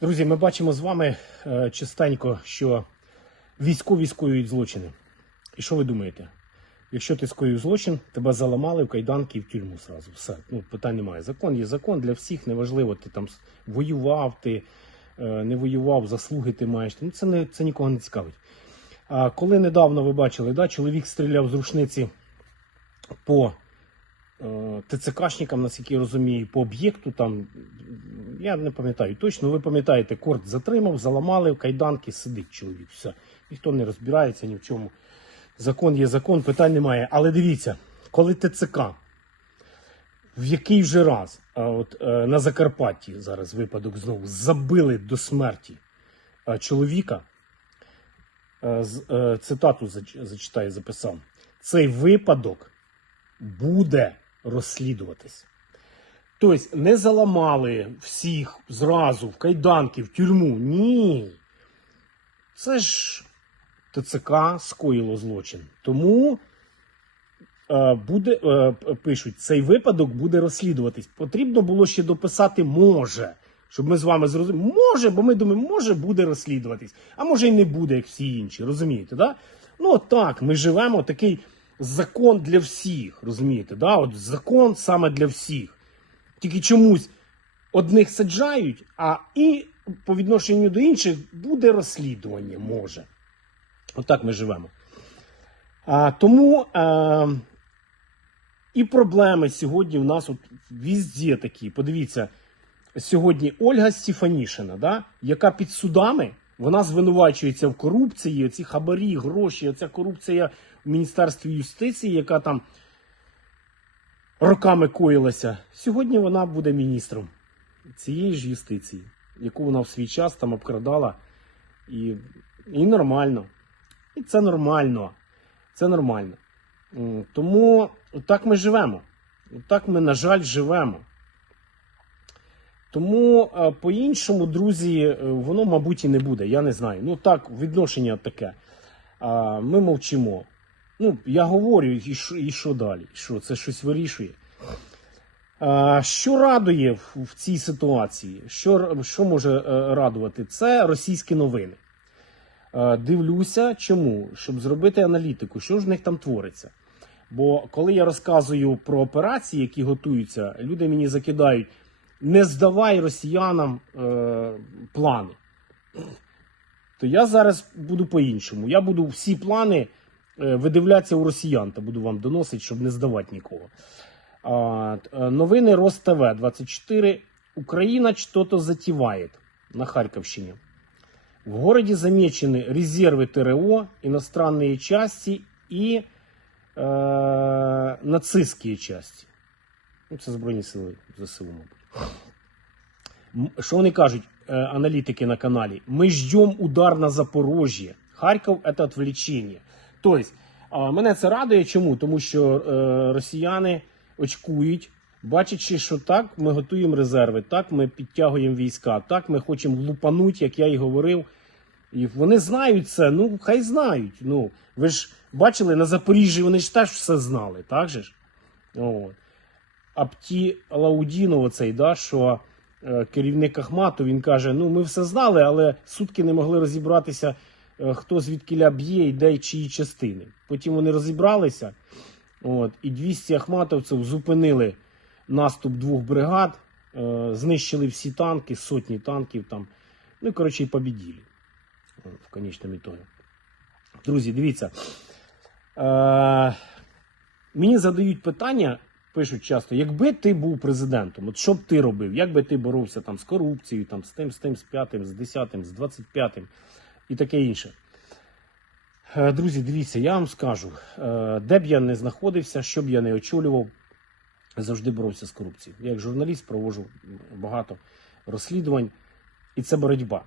Друзі, ми бачимо з вами е, частенько, що військові скоюють злочини. І що ви думаєте? Якщо ти скоїв злочин, тебе заламали в кайданки і в тюрму зразу. Все, ну питань немає. Закон є закон для всіх, неважливо, ти там воював, ти е, не воював, заслуги ти маєш. Ну це не це нікого не цікавить. А коли недавно ви бачили, да, чоловік стріляв з рушниці по ТЦКшникам, наскільки я розумію, по об'єкту там. Я не пам'ятаю точно, ви пам'ятаєте, корт затримав, заламали, в кайданки сидить чоловік. Все. Ніхто не розбирається ні в чому. Закон є закон, питань немає. Але дивіться, коли ТЦК, в який вже раз, а от е, на Закарпатті зараз випадок знову, забили до смерті е, чоловіка, е, е, цитату зач- зачитаю, записав. Цей випадок буде розслідуватись. Тобто не заламали всіх зразу в кайданки, в тюрму. Ні. Це ж ТЦК скоїло злочин. Тому е, буде, е, пишуть, цей випадок буде розслідуватись. Потрібно було ще дописати може. Щоб ми з вами зрозуміли, може, бо ми думаємо, може буде розслідуватись, а може і не буде, як всі інші. Розумієте, да? Ну так, ми живемо такий закон для всіх. Розумієте, да? От закон саме для всіх. Тільки чомусь одних саджають, а і по відношенню до інших буде розслідування, може. Отак ми живемо. А, тому е, і проблеми сьогодні в нас от візді такі. Подивіться, сьогодні Ольга Стефанішина, да, яка під судами, вона звинувачується в корупції, оці хабарі, гроші, оця корупція Міністерстві юстиції, яка там роками коїлася. Сьогодні вона буде міністром цієї ж юстиції, яку вона в свій час там обкрадала. І, і нормально. І це нормально. Це нормально. Тому так ми живемо. Так ми, на жаль, живемо. Тому е, по-іншому, друзі, е, воно, мабуть, і не буде. Я не знаю. Ну так, відношення таке. Ми мовчимо. Ну, я говорю, і що, і що далі? Що це щось вирішує? А, Що радує в, в цій ситуації? Що, що може е, радувати? Це російські новини. Е, Дивлюся, чому? Щоб зробити аналітику, що ж в них там твориться. Бо коли я розказую про операції, які готуються, люди мені закидають: не здавай росіянам е, плани. То я зараз буду по-іншому. Я буду всі плани е, видивлятися у росіян та буду вам доносити, щоб не здавати нікого. А, т- е, новини РосТВ 24. Украина что-то затевает на Харьковщине. В городе замечены резервы ТРО, иностранные части и э, нацистські часті. Ну, це Збройні сили ЗСУ, мабуть. М- Що вони кажуть, е, аналітики на каналі? Ми ждемо удар на Запорожжя. Харків це відвлечення. Тобто, мене це радує. Чому? Тому що е, росіяни очкують, бачачи, що так, ми готуємо резерви, так, ми підтягуємо війська, так, ми хочемо лупануть, як я і говорив. І вони знають це, ну хай знають. Ну, ви ж бачили на Запоріжжі, вони ж теж все знали, так же ж? От. Апті Лаудінов, оцей, да, що е, керівник Ахмату, він каже: ну ми все знали, але сутки не могли розібратися, хто звідкіля б'є і де чиї частини. Потім вони розібралися, от, і 200 ахматовців зупинили наступ двох бригад, е, знищили всі танки, сотні танків там. Ну і коротше, і побіділи е, в конечному ітогі. Друзі, дивіться. Е, мені задають питання, пишуть часто, якби ти був президентом, от що б ти робив? Як би ти боровся там з корупцією, там, з тим, з тим, з п'ятим, з десятим, з двадцять п'ятим і таке інше. Е, Друзі, дивіться, я вам скажу, е, де б я не знаходився, що б я не очолював, завжди боровся з корупцією. Я як журналіст проводжу багато розслідувань, і це боротьба.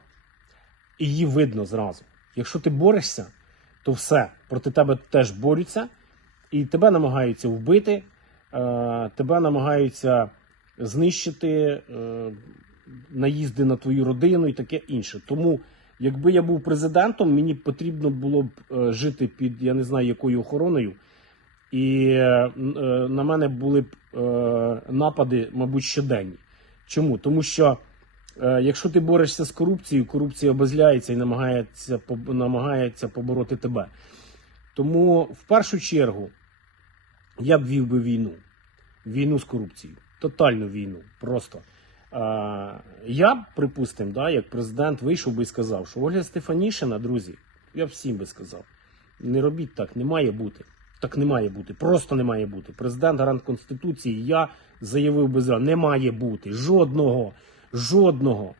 І її видно зразу. Якщо ти борешся, то все проти тебе теж борються, і тебе намагаються вбити, е, тебе намагаються знищити, наїзди на твою родину і таке інше. Тому, якби я був президентом, мені потрібно було б е, жити під я не знаю якою охороною. І е, е, на мене були б напади, мабуть, щоденні. Чому? Тому що Якщо ти борешся з корупцією, корупція обезляється і намагається, намагається побороти тебе. Тому в першу чергу я б вів би війну. Війну з корупцією. Тотальну війну. Просто. А, я б, припустимо, да, як президент вийшов би і сказав, що Ольга Стефанішина, друзі, я всім би сказав. Не робіть так, не має бути. Так не має бути. Просто не має бути. Президент гарант Конституції, я заявив би зразу, не має бути жодного, жодного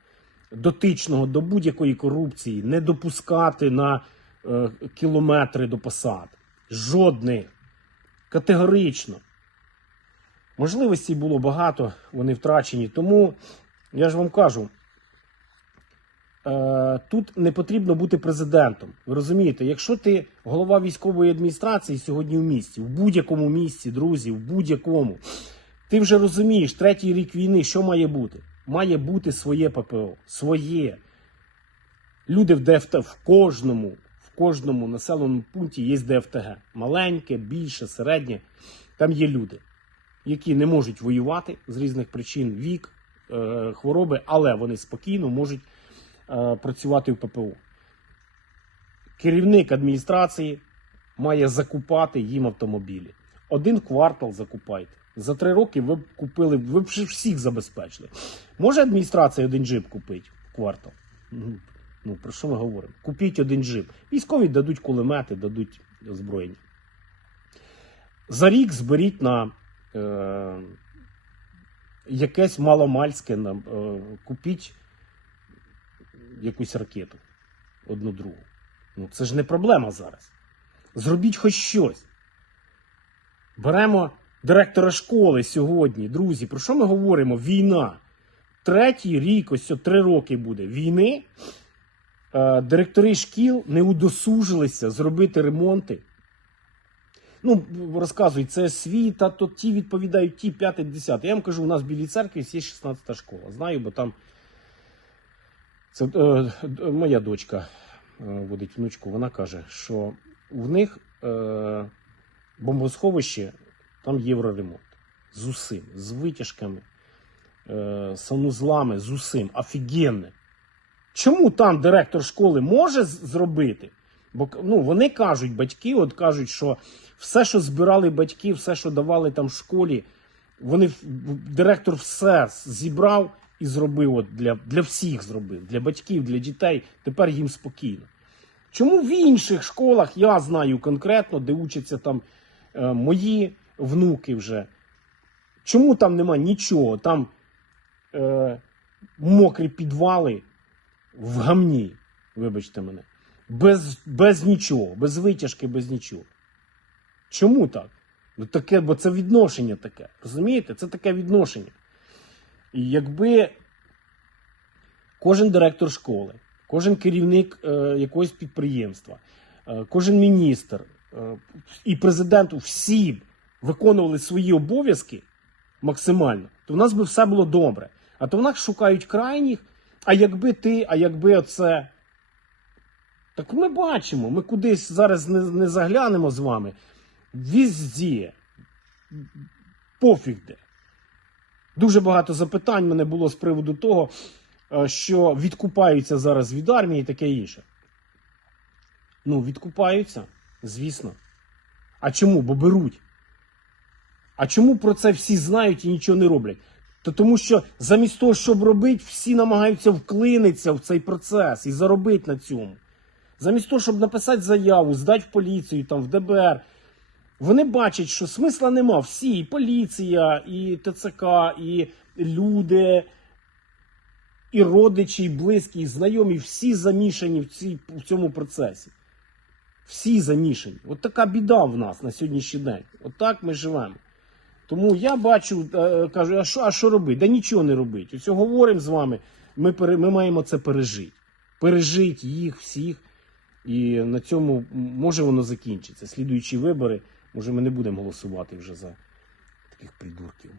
дотичного до будь-якої корупції не допускати на е, кілометри до посад. Жодних. Категорично. Можливостей було багато, вони втрачені. Тому я ж вам кажу, е, тут не потрібно бути президентом. Ви розумієте, якщо ти голова військової адміністрації сьогодні в місті, в будь-якому місті, друзі, в будь-якому, ти вже розумієш, третій рік війни, що має бути? Має бути своє ППО, своє. Люди в ДФТ в кожному, в кожному населеному пункті є ДФТГ. Маленьке, більше, середнє. Там є люди, які не можуть воювати з різних причин, вік, е, хвороби, але вони спокійно можуть е, працювати в ППО. Керівник адміністрації має закупати їм автомобілі. Один квартал закупайте. За три роки ви б купили, ви б всіх забезпечили. Може адміністрація один джип купити в квартал? Ну, про що ми говоримо? Купіть один джип. Військові дадуть кулемети, дадуть озброєння. За рік зберіть на якесь маломальське, на, е, купіть якусь ракету одну другу. Ну, це ж не проблема зараз. Зробіть хоч щось. Беремо директора школи сьогодні, друзі. Про що ми говоримо? Війна. Третій рік, ось три роки буде війни. Е, Директори шкіл не удосужилися зробити ремонти. Ну, розказують, це освіта, то ті відповідають, ті 5 10 Я вам кажу, у нас в Білій церкві є 16 школа. Знаю, бо там це е, моя дочка е, водить внучку, вона каже, що в них е, бомбосховище, там євроремонт. З усім, з витяжками, е, санузлами, з усім. Офігенне. Чому там директор школи може зробити? Бо ну, вони кажуть, батьки от кажуть, що все, що збирали батьки, все, що давали там в школі, вони директор все зібрав і зробив от для, для всіх зробив, для батьків, для дітей. Тепер їм спокійно. Чому в інших школах я знаю конкретно, де учаться там е, мої внуки вже? Чому там нема нічого? Там е, мокрі підвали в гамні, вибачте мене, без, без нічого, без витяжки, без нічого. Чому так? Ну, таке, бо це відношення таке. Розумієте? Це таке відношення. І якби кожен директор школи, кожен керівник е, якогось підприємства, е, кожен міністр е, і президент всі виконували свої обов'язки максимально, то в нас би все було добре. А то в нас шукають крайніх, а якби ти, а якби оце. Так ми бачимо, ми кудись зараз не, не заглянемо з вами. Візді. Пофіг де. Дуже багато запитань мене було з приводу того, е, що відкупаються зараз від армії і таке інше. Ну, відкупаються, звісно. А чому? Бо беруть. А чому про це всі знають і нічого не роблять? То тому що замість того, щоб робити, всі намагаються вклинитися в цей процес і заробити на цьому. Замість того, щоб написати заяву, здати в поліцію, там, в ДБР. Вони бачать, що смисла нема. Всі, і поліція, і ТЦК, і люди, і родичі, і близькі, і знайомі, всі замішані в, цій, в цьому процесі. Всі замішані. От така біда в нас на сьогоднішній день. От так ми живемо. Тому я бачу, е, кажу, а що, а що робити? Да нічого не робити. Ось говоримо з вами, ми, пере, ми маємо це пережити. Пережити їх всіх. І на цьому може воно закінчиться. Слідуючі вибори, може ми не будемо голосувати вже за таких придурків.